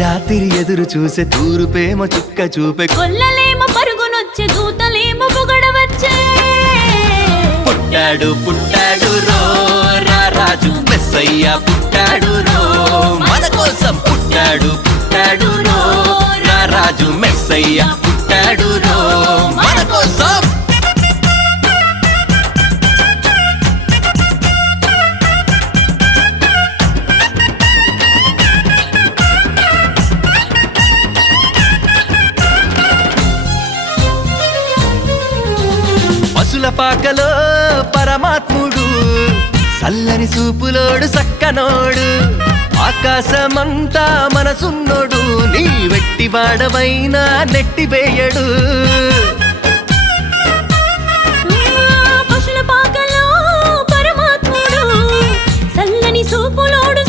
రాత్రి ఎదురు చూసే తూరుపేమో చుక్క చూపే కొల్లలేమో పరుగునొచ్చే దూతలేమో పొగడవచ్చే పుట్టాడు పుట్టాడు రో రారాజు మెస్సయ్య పుట్టాడు రో మన కోసం పుట్టాడు పుట్టాడు రో రారాజు మెస్సయ్య పుట్టాడు రో మన కోసం పశుల పాకలో పరమాత్ముడు చల్లని చూపులోడు సక్కనోడు ఆకాశమంతా మనసున్నోడు నీ వెట్టి వాడవైనా నెట్టివేయడు పశుల పాకలో పరమాత్ముడు చల్లని చూపులోడు